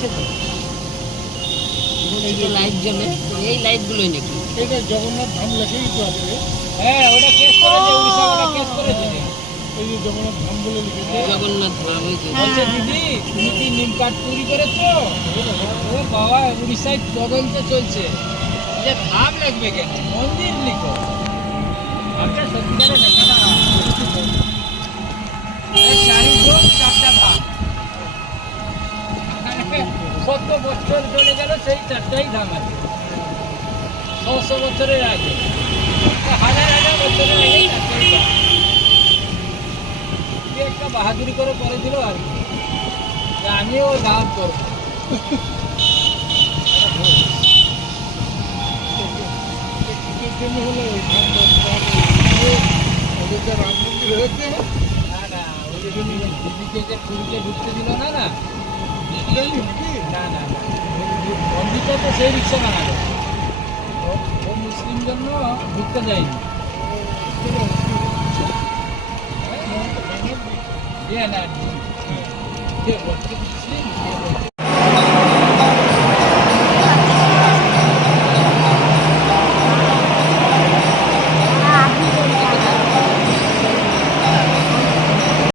জ্বলছে তো, লাইট জ্বলে, এই লাইটগুলোই নাকি? এটা জগন্নাথ ধাম লেখেই তো আছে। হ্যাঁ ওটা কেস করেছে, উড়িষ্যা ওটা কেস করেছে। এই যে জগন্নাথ ধাম বলে লিখেছে। জগন্নাথ ধাম, ওই যে বলছে দিদি তুমি কি নিম কাঠ চুরি করেছো? ও বাবা উড়িষ্যায় তদন্ত চলছে, যে ধাম লিখবে কেন, মন্দির লিখো। আচ্ছা সত্যিকারে দেখা না, চারি যোগ চারটা ধাম, 100 বছর চলে গেল সেই চারটাই ধাম আছে। 600 বছরের আগে, হাজার হাজার বছরের আগে চারটাই ধাম। কি একটা বাহাদুরি করে দিল আর কি, যে আমিও ধাম করবো। জন্য হলো ওই ধাম ওদের যে রাম মন্দির হয়েছে। না না, ওই যে দিদিকে যে পুরীতে ঢুকতে দিল না, না না না না, মন্দিরটা তো সেই রিক্সা বানালো, ও মুসলিম জন্য ঢুকতে দেয়নি। না কে বলছে মুসলিম?